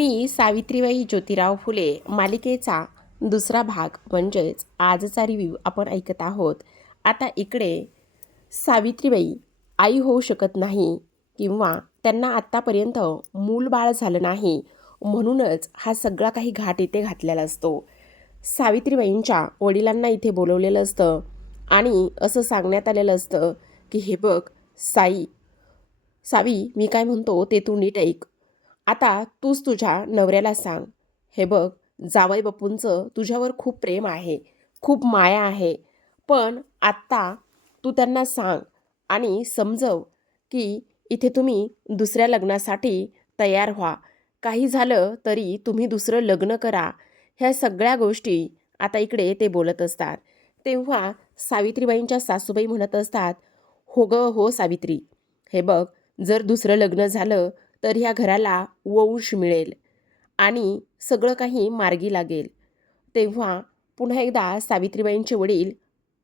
मी सावित्रीबाई ज्योतिराव फुले मालिकेचा दुसरा भाग म्हणजेच आजचा रिव्ह्यू आपण ऐकत आहोत. आता इकडे सावित्रीबाई आई होऊ शकत नाही किंवा त्यांना आत्तापर्यंत मूलबाळ झालं नाही, म्हणूनच हा सगळा काही घाट इथे घातलेला असतो. सावित्रीबाईंच्या वडिलांना इथे बोलवलेलं असतं आणि असं सांगण्यात आलेलं असतं की हे बघ सावी, मी काय म्हणतो ते तू नीट ऐक. आता तूच तुझ्या नवऱ्याला सांग, हे बघ जावई बापूंचं तुझ्यावर खूप प्रेम आहे, खूप माया आहे, पण आत्ता तू त्यांना सांग आणि समजव की इथे तुम्ही दुसऱ्या लग्नासाठी तयार व्हा. काही झालं तरी तुम्ही दुसरं लग्न करा. ह्या सगळ्या गोष्टी आता इकडे ते बोलत असतात. तेव्हा सावित्रीबाईंच्या सासूबाई म्हणत असतात, हो गं हो सावित्री, हे बघ जर दुसरं लग्न झालं तर ह्या घराला वंश मिळेल आणि सगळं काही मार्गी लागेल. तेव्हा पुन्हा एकदा सावित्रीबाईंचे वडील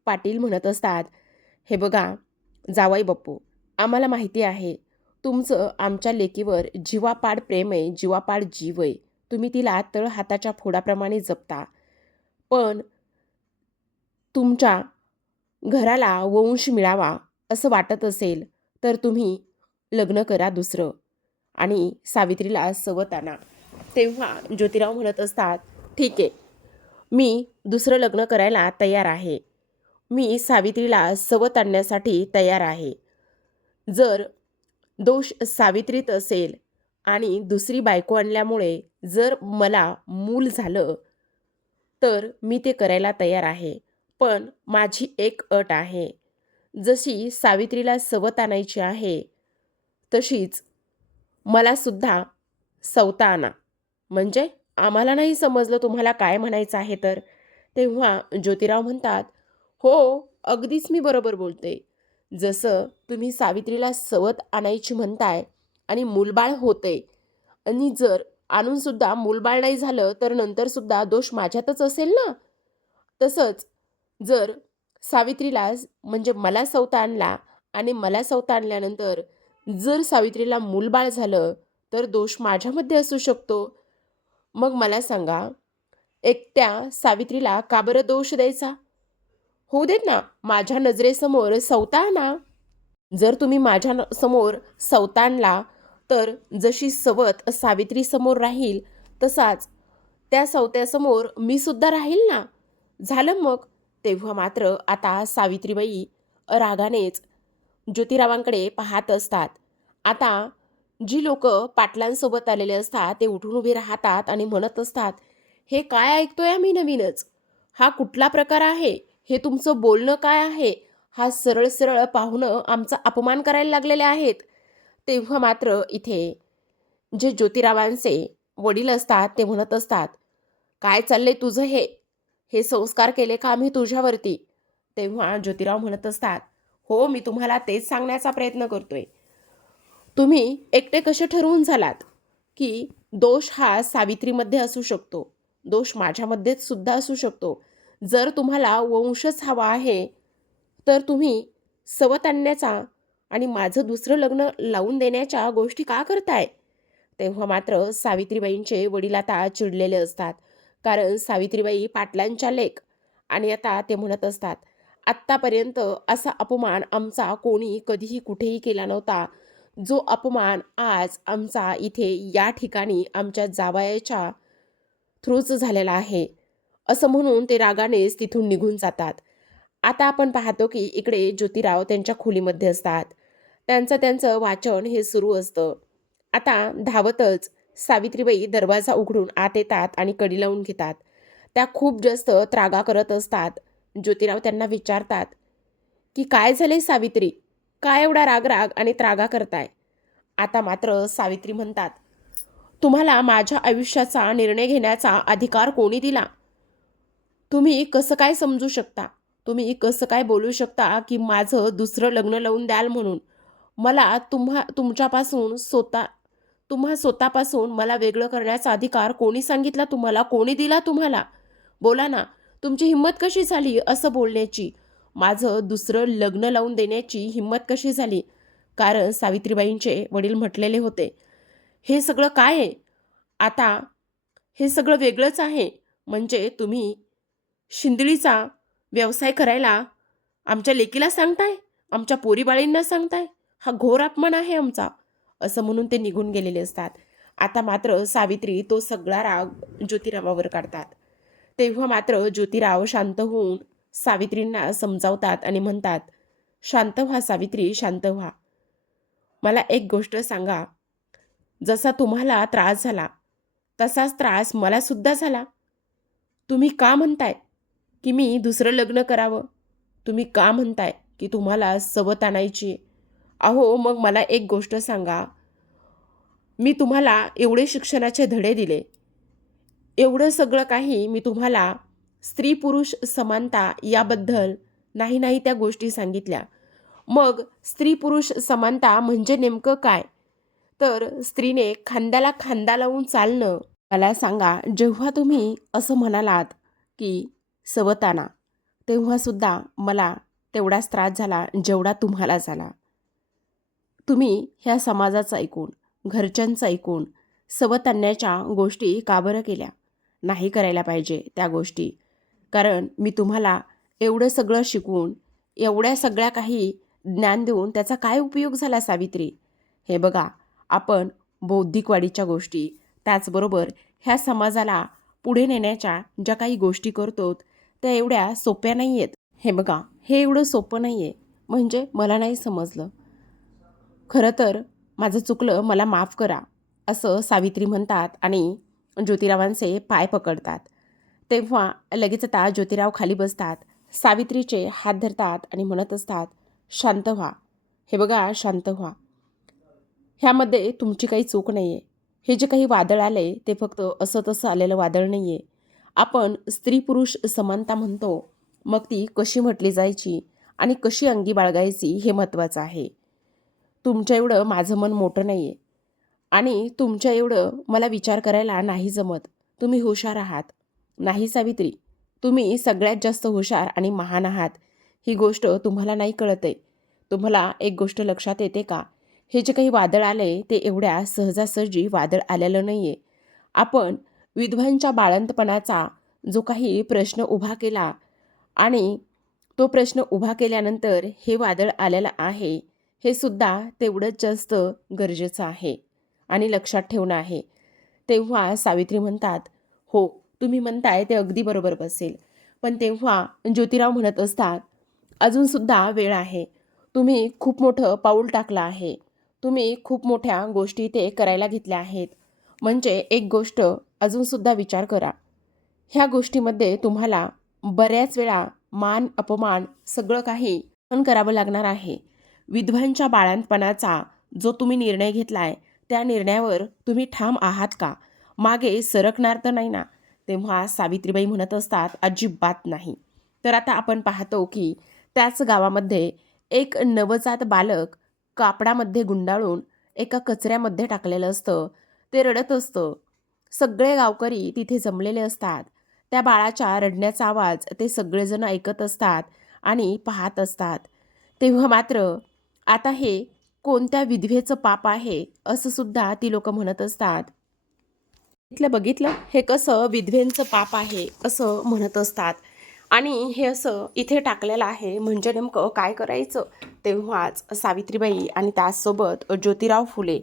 पाटील म्हणत असतात, हे बघा जावई बापू, आम्हाला माहिती आहे तुमचं आमच्या लेकीवर जीवापाड प्रेम आहे, जीवापाड जीव आहे. तुम्ही तिला तळ हाताच्या फोडाप्रमाणे जपता, पण तुमच्या घराला वंश मिळावा असं वाटत असेल तर तुम्ही लग्न करा दुसरं आणि सावित्रीला सवत आणा. तेव्हा ज्योतिराव म्हणत असतात, ठीक आहे, मी दुसरं लग्न करायला तयार आहे. मी सावित्रीला सवत आणण्यासाठी तयार आहे. जर दोष सावित्रीत असेल आणि दुसरी बायको आणल्यामुळे जर मला मूल झालं तर मी ते करायला तयार आहे. पण माझी एक अट आहे. जशी सावित्रीला सवत आणायची आहे तशीच मला सुद्धा सवता आणा. म्हणजे आम्हाला नाही समजलं तुम्हाला काय म्हणायचं आहे तर. तेव्हा ज्योतिराव म्हणतात, हो अगदीच मी बरोबर बोलते. जसं तुम्ही सावित्रीला सवत आणायची म्हणताय आणि मूलबाळ होते आणि जर आणून सुद्धा मूलबाळ नाही झालं तर नंतर सुद्धा दोष माझ्यातच असेल ना. तसंच जर सावित्रीला म्हणजे मला सवता आणला आणि मला सवता आणल्यानंतर जर सावित्रीला मूलबाळ झालं तर दोष माझ्यामध्ये असू शकतो. मग मला सांगा, एकट्या सावित्रीला का बरं दोष द्यायचा? होऊ देत ना, माझ्या नजरेसमोर सवता आणा. जर तुम्ही माझ्या समोर सवता आणला तर जशी सवत सावित्रीसमोर राहील तसाच त्या सवत्यासमोर मी सुद्धा राहील ना. झालं मग. तेव्हा मात्र आता सावित्रीबाई रागानेच ज्योतिरावांकडे पाहत असतात. आता जी लोक पाटलांसोबत आलेले असतात ते उठून उभे राहतात आणि म्हणत असतात, हे काय ऐकतोय आम्ही नवीनच? हा कुठला प्रकार आहे? हे तुमचं बोलणं काय आहे? हा सरळ सरळ पाहुणं आमचा अपमान करायला लागलेले आहेत. तेव्हा मात्र इथे जे ज्योतिरावांचे वडील असतात ते म्हणत असतात, काय चाललंय तुझं हे? हे संस्कार केले का आम्ही तुझ्यावरती? तेव्हा ज्योतिराव म्हणत असतात, हो मी तुम्हाला तेच सांगण्याचा प्रयत्न करतोय. तुम्ही एकटे कसे ठरवून झालात की दोष हा सावित्रीमध्ये असू शकतो, दोष माझ्यामध्येच सुद्धा असू शकतो. जर तुम्हाला वंशच हवा आहे तर तुम्ही सवत आणण्याचा आणि माझं दुसरं लग्न लावून देण्याच्या गोष्टी का करताय? तेव्हा मात्र सावित्रीबाईंचे वडील आता चिडलेले असतात, कारण सावित्रीबाई पाटलांच्या लेक आणि आता ते म्हणत असतात, आत्तापर्यंत असा अपमान आमचा कोणी कधीही कुठेही केला नव्हता. जो अपमान आज आमचा इथे या ठिकाणी आमच्या जावयाच्या थ्रूच झालेला आहे, असं म्हणून ते रागानेच तिथून निघून जातात. आता आपण पाहतो की इकडे ज्योतिराव त्यांच्या खोलीमध्ये असतात. त्यांचं वाचन हे सुरू असतं. आता धावतच सावित्रीबाई दरवाजा उघडून आत येतात आणि कडी लावून घेतात. त्या खूप जास्त त्रागा करत असतात. ज्योतिराव त्यांना विचारतात की काय झाले सावित्री, काय एवढा राग आणि त्रागा करताय? आता मात्र सावित्री म्हणतात, तुम्हाला माझ्या आयुष्याचा निर्णय घेण्याचा अधिकार कोणी दिला? तुम्ही कसं काय समजू शकता? तुम्ही कसं काय बोलू शकता की माझं दुसरं लग्न लावून द्याल म्हणून? मला तुमच्यापासून स्वतःपासून मला वेगळं करण्याचा अधिकार कोणी सांगितला तुम्हाला? कोणी दिला तुम्हाला? बोला ना, तुमची हिंमत कशी झाली असं बोलण्याची? माझं दुसरं लग्न लावून देण्याची हिंमत कशी झाली? कारण सावित्रीबाईंचे वडील म्हटलेले होते, हे सगळं काय आहे? आता हे सगळं वेगळंच आहे. म्हणजे तुम्ही शिंदळीचा व्यवसाय करायला आमच्या लेकीला सांगताय, आमच्या पोरीबाळींना सांगताय. हा घोर अपमान आहे आमचा, असं म्हणून ते निघून गेलेले असतात. आता मात्र सावित्री तो सगळा राग ज्योतिरावावर काढतात. तेव्हा मात्र ज्योतिराव शांत होऊन सावित्रींना समजावतात आणि म्हणतात, शांत व्हा सावित्री, शांत व्हा. मला एक गोष्ट सांगा, जसा तुम्हाला त्रास झाला तसाच त्रास मला सुद्धा झाला. तुम्ही का म्हणताय की मी दुसरं लग्न करावं? तुम्ही का म्हणताय की तुम्हाला सवत आणायची? अहो, मग मला एक गोष्ट सांगा, मी तुम्हाला एवढे शिक्षणाचे धडे दिले, एवढं सगळं काही मी तुम्हाला स्त्री पुरुष समानता याबद्दल नाही नाही त्या गोष्टी सांगितल्या. मग स्त्री पुरुष समानता म्हणजे नेमकं काय? तर स्त्रीने खांद्याला खांदा लावून चालणं. मला सांगा, जेव्हा तुम्ही असं म्हणालात की सवत आणा, तेव्हासुद्धा मला तेवढाच त्रास झाला जेवढा तुम्हाला झाला. तुम्ही ह्या समाजाचं ऐकून, घरच्यांचं ऐकून सवत आणण्याच्या गोष्टी का बरं केल्या? नाही करायला पाहिजे त्या गोष्टी. कारण मी तुम्हाला एवढं सगळं शिकवून, एवढ्या सगळ्या काही ज्ञान देऊन त्याचा काय उपयोग झाला सावित्री? हे बघा, आपण बौद्धिक वाढीच्या गोष्टी, त्याचबरोबर ह्या समाजाला पुढे नेण्याच्या ज्या काही गोष्टी करतो, त्या एवढ्या सोप्या नाही आहेत. हे बघा, हे एवढं सोपं नाही आहे. म्हणजे मला नाही समजलं. खरं तर माझं चुकलं, मला माफ करा, असं सावित्री म्हणतात आणि ज्योतिरावांचे पाय पकडतात. तेव्हा लगेच आता ज्योतिराव खाली बसतात, सावित्रीचे हात धरतात आणि म्हणत असतात, शांत व्हा. हे बघा, शांत व्हा. ह्यामध्ये तुमची काही चूक नाही आहे. हे जे काही वादळ आले ते फक्त असं तसं आलेलं वादळ नाही आहे. आपण स्त्री पुरुष समानता म्हणतो, मग ती कशी म्हटली जायची आणि कशी अंगी बाळगायची हे महत्त्वाचं आहे. तुमच्या एवढं माझं मन मोठं नाही आहे आणि तुमच्या एवढं मला विचार करायला नाही जमत. तुम्ही हुशार आहात. नाही सावित्री, तुम्ही सगळ्यात जास्त हुशार आणि महान आहात. ही गोष्ट तुम्हाला नाही कळत आहे. तुम्हाला एक गोष्ट लक्षात येते का? हे जे काही वादळ आले ते एवढ्या सहजासहजी वादळ आलेलं नाही आहे. आपण विधवांच्या बाळंतपणाचा जो काही प्रश्न उभा केला आणि तो प्रश्न उभा केल्यानंतर हे वादळ आलेलं आहे, हे सुद्धा तेवढंच जास्त गरजेचं आहे आणि लक्षात ठेवणं आहे. तेव्हा सावित्री म्हणतात, हो, तुम्ही म्हणताय ते अगदी बरोबर बसेल. पण तेव्हा ज्योतिराव म्हणत असतात, अजूनसुद्धा वेळ आहे. तुम्ही खूप मोठं पाऊल टाकलं आहे. तुम्ही खूप मोठ्या गोष्टी ते करायला घेतल्या आहेत. म्हणजे एक गोष्ट अजूनसुद्धा विचार करा. ह्या गोष्टीमध्ये तुम्हाला बऱ्याच वेळा मान अपमान सगळं काही सहन करावं लागणार आहे. विधवांच्या बाळंतपणाचा जो तुम्ही निर्णय घेतलाय, त्या निर्णयावर तुम्ही ठाम आहात का? मागे सरकणार तर नाही ना? तेव्हा सावित्रीबाई म्हणत असतात, अजिबात नाही. तर आता आपण पाहतो की त्याच गावामध्ये एक नवजात बालक कापडामध्ये गुंडाळून एका कचऱ्यामध्ये टाकलेलं असतं. ते रडत असतं. सगळे गावकरी तिथे जमलेले असतात. त्या बाळाच्या रडण्याचा आवाज ते सगळेजण ऐकत असतात आणि पाहत असतात. तेव्हा मात्र आता हे कोणत्या विधवेचं पाप आहे, असं सुद्धा ती लोक म्हणत असतात. इथलं बघितलं, हे कसं विधवेंचं पाप आहे असं म्हणत असतात. आणि हे असं इथे टाकलेलं आहे, म्हणजे नेमकं काय करायचं? तेव्हाच सावित्रीबाई आणि त्याचसोबत ज्योतिराव फुले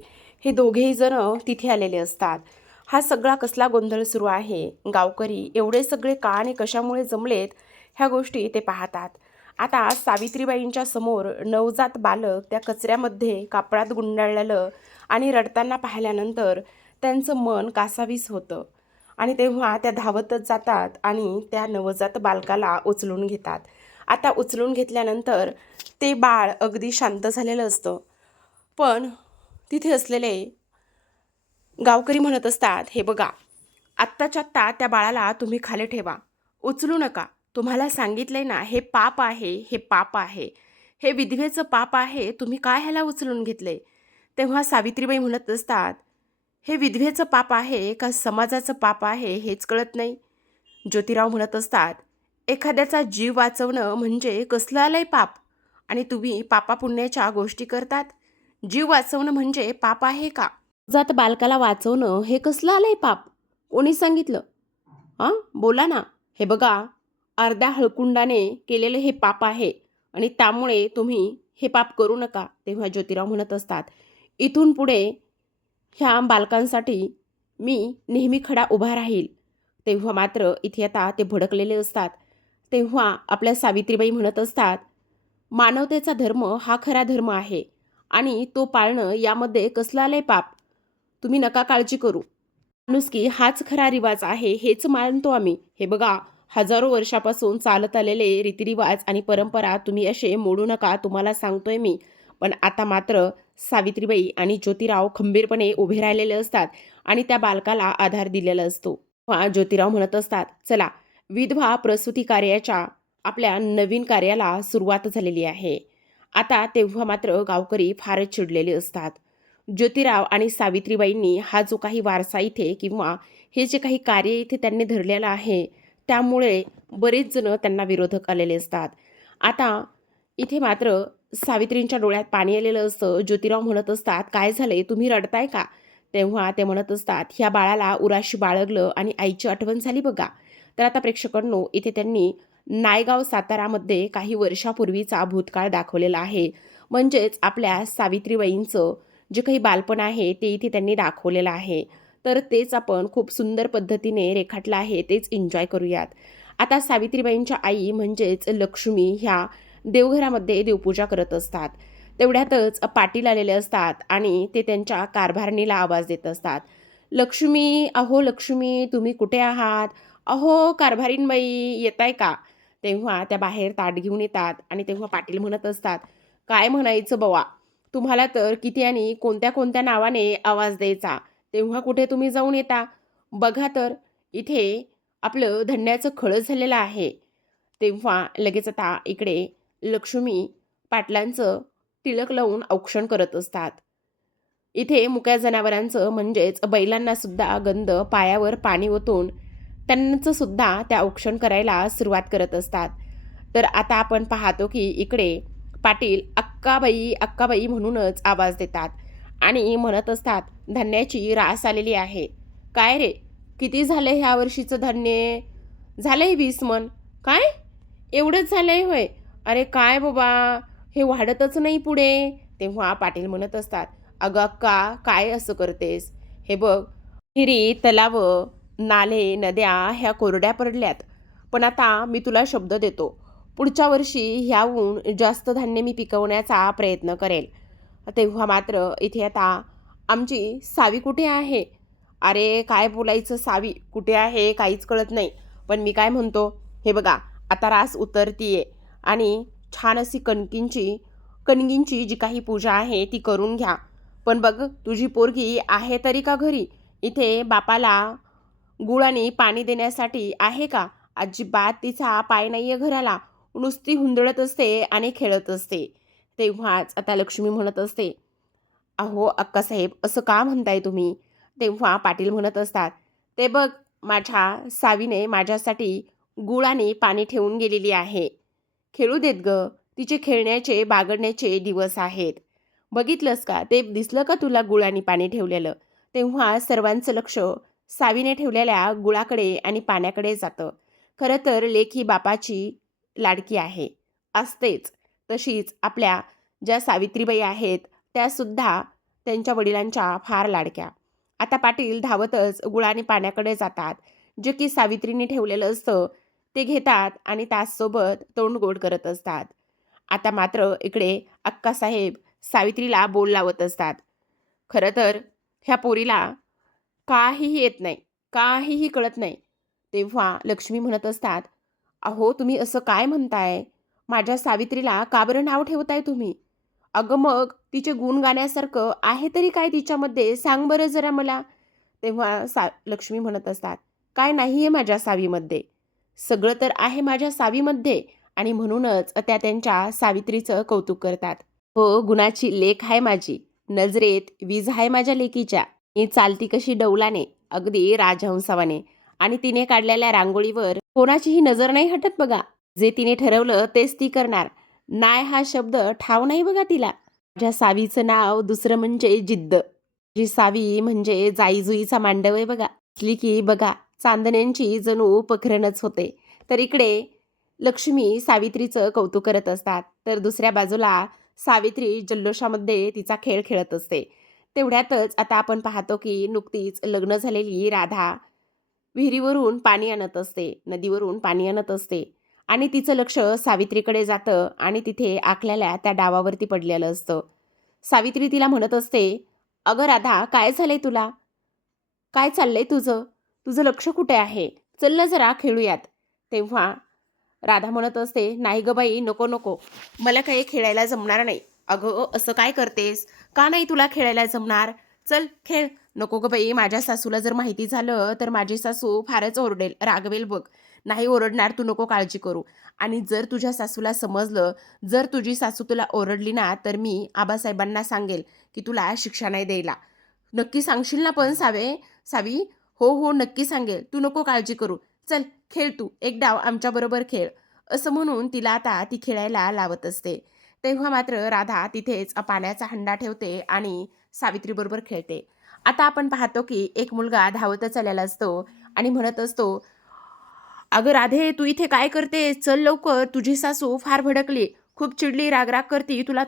हे दोघेही जण तिथे आलेले असतात. हा सगळा कसला गोंधळ सुरू आहे? गावकरी एवढे सगळे का आणि कशामुळे जमलेत, ह्या गोष्टी ते पाहतात. आता सावित्रीबाईंच्या समोर नवजात बालक त्या कचऱ्यामध्ये कापडात गुंडाळलेलं आणि रडताना पाहिल्यानंतर त्यांचं मन कासावीस होतं आणि तेव्हा त्या धावतच जातात आणि त्या नवजात बालकाला उचलून घेतात. आता उचलून घेतल्यानंतर ते बाळ अगदी शांत झालेलं असतं. पण तिथे असलेले गावकरी म्हणत असतात, हे बघा, आत्ताच्या आत्ता त्या बाळाला तुम्ही खाली ठेवा, उचलू नका. तुम्हाला सांगितलंय ना, हे पाप आहे, हे पाप आहे, हे विधवेचं पाप आहे. तुम्ही काय ह्याला उचलून घेतलंय? तेव्हा सावित्रीबाई म्हणत असतात, हे विधवेचं पाप आहे का समाजाचं पाप आहे हेच कळत नाही. ज्योतिराव म्हणत असतात, एखाद्याचा जीव वाचवणं म्हणजे कसलं आलंय पाप? आणि तुम्ही पापा पुण्याच्या गोष्टी करतात? जीव वाचवणं म्हणजे पाप आहे का? जात बालकाला वाचवणं हे कसलं आलंय पाप? कोणी सांगितलं? हां, बोला ना. हे बघा, अर्ध्या हळकुंडाने केलेलं हे पाप आहे आणि त्यामुळे तुम्ही हे पाप करू नका. तेव्हा ज्योतिराव म्हणत असतात, इथून पुढे ह्या बालकांसाठी मी नेहमी खडा उभा राहील. तेव्हा मात्र इथे आता ते भडकलेले असतात. तेव्हा आपल्या सावित्रीबाई म्हणत असतात, मानवतेचा धर्म हा खरा धर्म आहे आणि तो पाळणं यामध्ये कसलं आलंय पाप? तुम्ही नका काळजी करू. माणुसकी हाच खरा रिवाज आहे, हेच मानतो आम्ही. हे बघा, हजारो वर्षापासून चालत आलेले रीतिरिवाज आणि परंपरा तुम्ही असे मोडू नका, तुम्हाला सांगतोय मी. पण आता मात्र सावित्रीबाई आणि ज्योतिराव खंबीरपणे उभे राहिलेले असतात आणि त्या बालकाला आधार दिलेला असतो. तेव्हा ज्योतिराव म्हणत असतात, चला, विधवा प्रसूती कार्याच्या आपल्या नवीन कार्याला सुरुवात झालेली आहे. आता तेव्हा मात्र गावकरी फारच चिडलेले असतात. ज्योतिराव आणि सावित्रीबाईंनी हा जो काही वारसा इथे किंवा हे जे काही कार्य इथे त्यांनी धरलेलं आहे, त्यामुळे बरेच जण त्यांना विरोधक आलेले असतात. आता इथे मात्र सावित्रींच्या डोळ्यात पाणी आलेलं असतं. ज्योतिराव म्हणत असतात, काय झालंय, तुम्ही रडताय का? तेव्हा ते म्हणत असतात, ह्या बाळाला उराशी बाळगलं आणि आईची आठवण झाली बघा. तर आता प्रेक्षकांनो, इथे त्यांनी नायगाव सातारामध्ये काही वर्षापूर्वीचा भूतकाळ दाखवलेला आहे. म्हणजेच आपल्या सावित्रीबाईंचं जे काही बालपण आहे ते इथे त्यांनी दाखवलेलं आहे. तर तेच आपण खूप सुंदर पद्धतीने रेखाटलं आहे, तेच एन्जॉय करूयात. आता सावित्रीबाईंच्या आई म्हणजेच लक्ष्मी ह्या देवघरामध्ये देवपूजा करत असतात. तेवढ्यातच पाटील आलेले असतात आणि ते त्यांच्या कारभारणीला आवाज देत असतात. लक्ष्मी, अहो लक्ष्मी, तुम्ही कुठे आहात? अहो कारभारीणबाई, येताय का? तेव्हा त्या बाहेर ताट घेऊन येतात आणि तेव्हा पाटील म्हणत असतात, काय म्हणायचं बवा, तुम्हाला तर किती आणि कोणत्या कोणत्या नावाने आवाज द्यायचा, तेव्हा कुठे तुम्ही जाऊन येता? बघा तर, इथे आपलं धन्याचं खळं झालेलं आहे. तेव्हा लगेच आता इकडे लक्ष्मी पाटलांचं टिळक लावून औक्षण करत असतात. इथे मुक्या जनावरांचं म्हणजेच बैलांना सुद्धा गंध पायावर पाणी ओतून त्यांचं सुद्धा त्या औक्षण करायला सुरुवात करत असतात. तर आता आपण पाहतो की इकडे पाटील अक्काबाई अक्काबाई म्हणूनच आवाज देतात आणि म्हणत असतात, धान्याची रास आलेली आहे. काय रे, किती झालंय ह्या वर्षीचं धान्य? झालंय 20 मन. काय, एवढंच झालंय होय? अरे काय बाबा, हे वाढतच नाही पुढे. तेव्हा पाटील म्हणत असतात, अगं अक्का, काय असं करतेस? हे बघ, विहिरी, तलावं, नाले, नद्या ह्या कोरड्या पडल्यात. पण आता मी तुला शब्द देतो, पुढच्या वर्षी ह्याहून जास्त धान्य मी पिकवण्याचा प्रयत्न करेल. तेव्हा मात्र इथे आता आमची सावी कुठे आहे? अरे काय बोलायचं, सावी कुठे आहे काहीच कळत नाही. पण मी काय म्हणतो, हे बघा, आता रास उतरतीये आणि छान अशी कणगींची जी काही पूजा आहे ती करून घ्या. पण बघ, तुझी पोरगी आहे तरी का घरी? इथे बापाला गुळाने पाणी देण्यासाठी आहे का? अजिबात तिचा पाय नाहीये घराला. नुसती हुंदडत असते आणि खेळत असते. तेव्हाच आता लक्ष्मी म्हणत असते, अहो अक्कासाहेब, असं का म्हणताय तुम्ही? तेव्हा पाटील म्हणत असतात, ते बघ, माझ्या सावीने माझ्यासाठी गुळाने पाणी ठेवून गेलेली आहे. खेळू देत ग, तिचे खेळण्याचे बागडण्याचे दिवस आहेत. बघितलंस का, ते दिसलं का तुला गुळाने पाणी ठेवलेलं? तेव्हा सर्वांचं लक्ष सावीने ठेवलेल्या गुळाकडे आणि पाण्याकडे जातं. खरं तर लेक ही बापाची लाडकी आहे, असतेच. तशीच आपल्या ज्या सावित्रीबाई आहेत त्यासुद्धा त्यांच्या वडिलांच्या फार लाडक्या. आता पाटील धावतच गुळाने पाण्याकडे जातात. जे की सावित्रीने ठेवलेलं असतं ते घेतात आणि त्याचसोबत तोंड गोड करत असतात. आता मात्र इकडे अक्कासाहेब सावित्रीला बोल लावत असतात. खरं तर ह्या पोरीला काहीही येत नाही, काहीही कळत नाही. तेव्हा लक्ष्मी म्हणत असतात, अहो तुम्ही असं काय म्हणताय? माझ्या सावित्रीला का बरं नाव ठेवताय तुम्ही? अगं मग तिचे गुण गाण्यासारखं आहे तरी काय तिच्यामध्ये? सांग बरं जरा मला. तेव्हा लक्ष्मी म्हणत असतात, काय नाही आहे माझ्या सावीमध्ये? सगळं तर आहे माझ्या सावीमध्ये. आणि म्हणूनच त्या त्यांच्या सावित्रीचं कौतुक करतात. हो, गुणाची लेक आहे माझी. नजरेत वीज आहे माझ्या लेकीच्या. ही चालती कशी डौलाने, अगदी राजहंसावाने. आणि तिने काढलेल्या रांगोळीवर कोणाचीही नजर नाही हटत बघा. जे तिने ठरवलं तेच ती करणार. नाय हा शब्द ठाव नाही बघा तिला. माझ्या सावीचं नाव दुसरं म्हणजे जिद्द. जी सावी म्हणजे जाईजुईचा मांडव आहे बघा. असली की बघा चांदण्यांची जणू पखरणच होते. तर इकडे लक्ष्मी सावित्रीचं कौतुक करत असतात. तर दुसऱ्या बाजूला सावित्री जल्लोषामध्ये तिचा खेळ खेळत असते. तेवढ्यातच आता आपण पाहतो की नुकतीच लग्न झालेली राधा विहिरीवरून पाणी आणत असते, नदीवरून पाणी आणत असते आणि तिचं लक्ष सावित्रीकडे जातं आणि तिथे आखलेल्या त्या डावावरती पडलेलं असतं. सावित्री तिला म्हणत असते, "अगं राधा, काय झालंय तुला? काय चाललंय तुझं? तुझं लक्ष कुठे आहे? चल ना जरा खेळूयात." तेव्हा राधा म्हणत असते, "नाही गं बाई, नको नको. मला काही खेळायला जमणार नाही." "अगं, असं काय करतेस? का नाही तुला खेळायला जमणार? चल खेळ." "नको गं बाई, माझ्या सासूला जर माहिती झालं तर माझी सासू फारच ओरडेल, रागवेल बघ." "नाही ओरडणार, तू नको काळजी करू. आणि जर तुझ्या सासूला समजलं, जर तुझी सासू तुला ओरडली ना, तर मी आबासाहेबांना सांगेल की तुला शिक्षा नाही द्यायला." "नक्की सांगशील ना पण सावी?" "हो, हो, नक्की सांगेल. तू नको काळजी करू. चल खेळ तू. एक डाव आमच्याबरोबर खेळ." असं म्हणून तिला आता ती खेळायला लावत असते. तेव्हा मात्र राधा तिथेच पाण्याचा हंडा ठेवते आणि सावित्रीबरोबर खेळते. आता आपण पाहतो की एक मुलगा धावतच आलेला असतो आणि म्हणत असतो, "अगं राधे, तू इथे काय करतेस? चल लवकर. तुझी सासू फार भडकली. खूप चिडली, राग-राग करती. तुला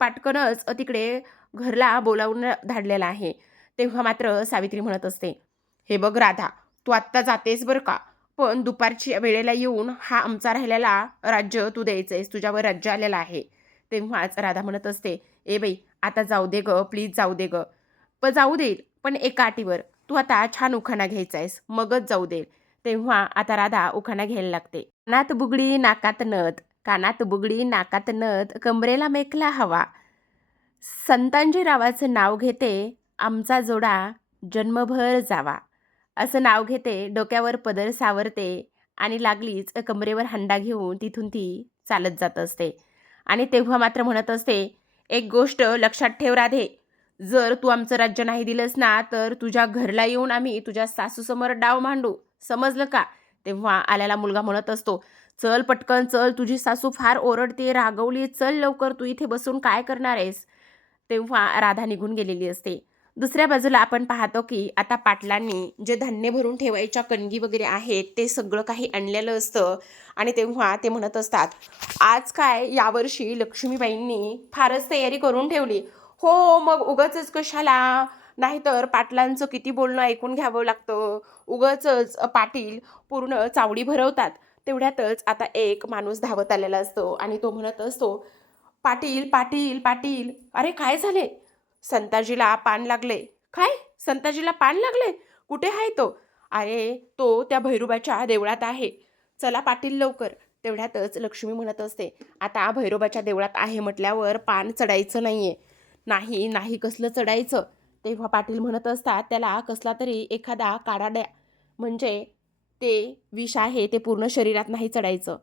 पाटकनच तिकडे घरला बोलावून धाडलेलं आहे." तेव्हा मात्र सावित्री म्हणत असते, "हे बघ राधा, तू आत्ता जातेस बरं का, पण दुपारच्या वेळेला येऊन हा आमचा राहिलेला राज्य तू द्यायचंयस. तुझ्यावर राज्य आलेलं आहे." तेव्हाच राधा म्हणत असते, "ए बाई, आता जाऊ दे गं, प्लीज जाऊ दे गं." जाऊ देईल, पण एका अटीवर. तू आता छान उखाणा घ्यायचा आहेस, मगच जाऊ देईल." तेव्हा आता राधा उखाणा घ्यायला लागते. "कानात बुगडी नाकात नथ, कानात बुगडी नाकात नथ, कमरेला मेखला हवा. संतांजीरावाचं नाव घेते, आमचा जोडा जन्मभर जावा." असं नाव घेते, डोक्यावर पदर सावरते आणि लागलीच कमरेवर हंडा घेऊन तिथून ती चालत जात असते. आणि तेव्हा मात्र म्हणत असते, "एक गोष्ट लक्षात ठेव राधे, जर तू आमचं राज्य नाही दिलंस ना, तर तुझ्या घरला येऊन आम्ही तुझ्या सासूसमोर डाव मांडू. समजलं का?" तेव्हा आलेला मुलगा म्हणत असतो, "चल पटकन चल, तुझी सासू फार ओरडते, रागवली. चल लवकर, तू इथे बसून काय करणार आहेस?" तेव्हा राधा निघून गेलेली असते. दुसऱ्या बाजूला आपण पाहतो की आता पाटलांनी जे धान्य भरून ठेवायच्या कणगी वगैरे आहेत ते सगळं काही आणलेलं असतं आणि तेव्हा ते म्हणत असतात, "आज काय यावर्षी लक्ष्मीबाईंनी फारच तयारी करून ठेवली." "हो, मग उगाचच कशाला? नाहीतर पाटलांचं किती बोलणं ऐकून घ्यावं लागतं. उगाचच पाटील पूर्ण चावडी भरवतात." तेवढ्यातच आता एक माणूस धावत आलेला असतो आणि तो म्हणत असतो, "पाटील, पाटील, पाटील." "अरे काय झाले?" "संताजीला पान लागले." "काय? संताजीला पान लागले? कुठे आहे तो?" "अरे, तो त्या भैरोबाच्या देवळात आहे. चला पाटील लवकर." तेवढ्यातच लक्ष्मी म्हणत असते, "आता भैरोबाच्या देवळात आहे म्हटल्यावर पान चढायचं नाहीये." "नाही, नाही, कसलं चढायचं?" तेव्हा पाटील म्हणत असतात, "त्याला कसला तरी एखादा काढा द्या. म्हणजे ते विष आहे ते पूर्ण शरीरात नाही चढायचं."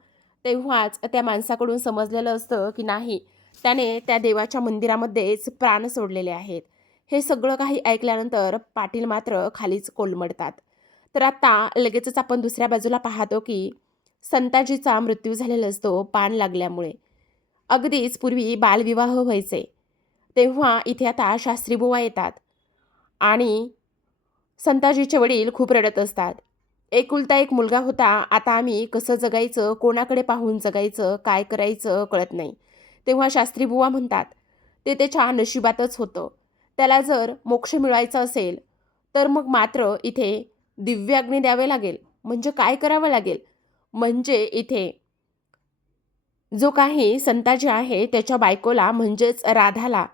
तेव्हाच त्या माणसाकडून समजलेलं असतं की नाही, त्याने त्या देवाच्या मंदिरामध्येच प्राण सोडलेले आहेत. हे सगळं काही ऐकल्यानंतर पाटील मात्र खालीच कोलमडतात. तर आता लगेचच आपण दुसऱ्या बाजूला पाहतो की संताजीचा मृत्यू झालेला असतो पान लागल्यामुळे. अगदीच पूर्वी बालविवाह व्हायचे. तेव्हा इथे आता शास्त्रीबुवा येतात आणि संताजीचे वडील खूप रडत असतात. एकुलता एक मुलगा होता. आता आम्ही कसं जगायचं, कोणाकडे पाहून जगायचं, काय करायचं कळत नाही. तेव्हा शास्त्रीबुवा म्हणतात, ते त्याच्या नशिबातच होतं. त्याला जर मोक्ष मिळवायचा असेल, तर मग मात्र इथे दिव्याग्नी द्यावे लागेल. म्हणजे काय करावं लागेल? म्हणजे इथे जो काही संताजी आहे त्याच्या बायकोला म्हणजेच राधाला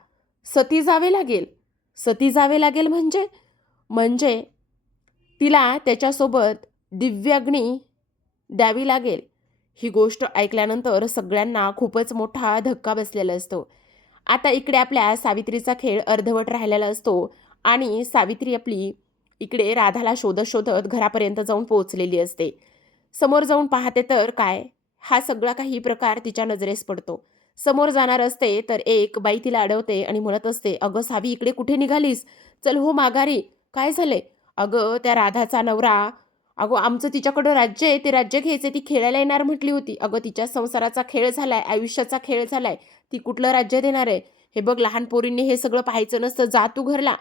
सती जावे लागेल. सती जावे लागेल म्हणजे तिला त्याच्यासोबत दिव्याग्नी द्यावी लागेल. ही गोष्ट ऐकल्यानंतर सगळ्यांना खूपच मोठा धक्का बसलेला असतो. आता इकडे आपल्या सावित्रीचा खेळ अर्धवट राहिलेला असतो आणि सावित्री आपली इकडे राधाला शोधत शोधत घरापर्यंत जाऊन पोहोचलेली असते. समोर जाऊन पाहते तर काय, हा सगळा काही प्रकार तिच्या नजरेस पडतो. समोर जाणार असते तर एक बाई तिला अडवते आणि म्हणत असते, "अगं सावी, इकडे कुठे निघालीस? चल हो माघारी." "काय झालंय?" "अगं त्या राधाचा नवरा, अगं आमचं तिच्याकडं राज्य आहे, ते राज्य घ्यायचे, ती खेळायला येणार म्हटली होती." "अगं तिच्या संसाराचा खेळ झालाय, आयुष्याचा खेळ झालाय. ती कुठलं राज्य देणार आहे? हे बघ लहान पोरींनी हे सगळं पाहायचं नसतं, जा तू घरला."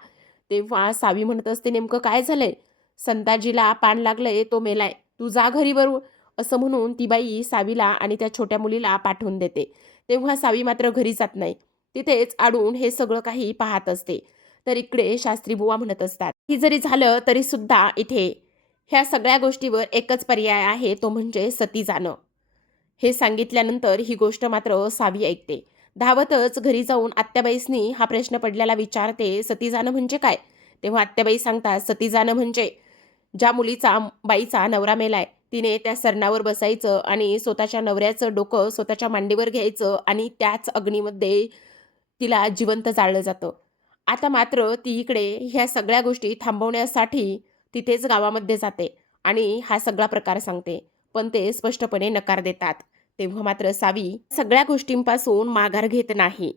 तेव्हा सावी म्हणत असते, नेमकं काय झालंय? संताजीला पान लागलंय, तो मेलाय, तू जा घरी बरू. असं म्हणून ती बाई सावीला आणि त्या छोट्या मुलीला पाठवून देते. तेव्हा सावी मात्र घरी जात नाही. तिथेच अडून हे सगळं काही पाहत असते. तर इकडे शास्त्री बुवा म्हणत असतात, की जरी झालं तरी सुद्धा इथे ह्या सगळ्या गोष्टीवर एकच पर्याय आहे, तो म्हणजे सती जाणं. हे सांगितल्यानंतर ही गोष्ट मात्र सावी ऐकते. धावतच घरी जाऊन आत्याबाईसनी हा प्रश्न पडलेला विचारते, सती जाणं म्हणजे काय? तेव्हा आत्याबाई सांगतात, सती जाणं म्हणजे ज्या मुलीचा बाईचा नवरा मेलाय, तिने त्या सरणावर बसायचं आणि स्वतःच्या नवऱ्याचं डोकं स्वतःच्या मांडीवर घ्यायचं आणि त्याच अग्नीमध्ये तिला जिवंत जाळलं जातं. आता मात्र ती इकडे ह्या सगळ्या गोष्टी थांबवण्यासाठी तिथेच गावामध्ये जाते आणि हा सगळा प्रकार सांगते. पण ते स्पष्टपणे नकार देतात. तेव्हा मात्र सावी सगळ्या गोष्टींपासून माघार घेत नाही.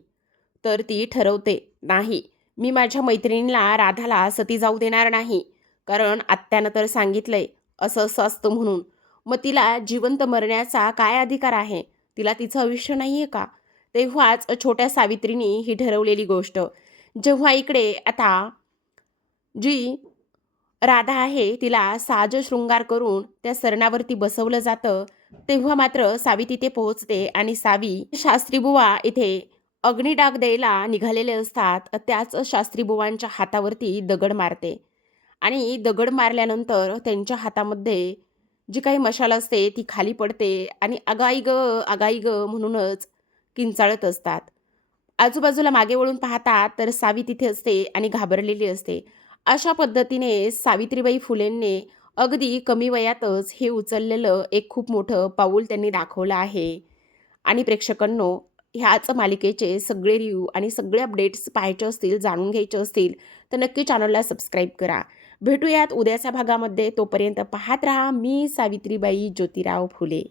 तर ती ठरवते, नाही, मी माझ्या मैत्रिणीला राधाला सती जाऊ देणार नाही. कारण आत्यानं तर सांगितलंय असं-असं असतं म्हणून. मग तिला जिवंत मरण्याचा काय अधिकार आहे? तिला तिचं आयुष्य नाहीये का? तेव्हाच छोट्या सावित्रीनी ही ठरवलेली गोष्ट. जेव्हा इकडे आता जी राधा आहे तिला साज शृंगार करून त्या सरणावरती बसवलं जातं, तेव्हा मात्र सावी तिथे पोहोचते आणि सावी शास्त्रीबुवा इथे अग्निडाग द्यायला निघालेले असतात. त्याच शास्त्रीबुवांच्या हातावरती दगड मारते आणि दगड मारल्यानंतर त्यांच्या हातामध्ये जी काही मशाल असते ती खाली पडते आणि "अगाई गं, अगाई गं" म्हणूनच किंचाळत असतात. आजूबाजूला मागे वळून पाहतात तर सावी तिथे असते आणि घाबरलेली असते. अशा पद्धतीने सावित्रीबाई फुलेंनी अगदी कमी वयातच हे उचललेलं एक खूप मोठं पाऊल त्यांनी दाखवलं आहे. आणि प्रेक्षकांनो, ह्याच मालिकेचे सगळे रिव्ह्यू आणि सगळे अपडेट्स पाहायचे असतील, जाणून घ्यायचे असतील, तर नक्की चॅनलला सबस्क्राईब करा. भेटूयात उद्याच्या भागामध्ये. तोपर्यंत पाहत राहा. मी सावित्रीबाई ज्योतिराव फुले.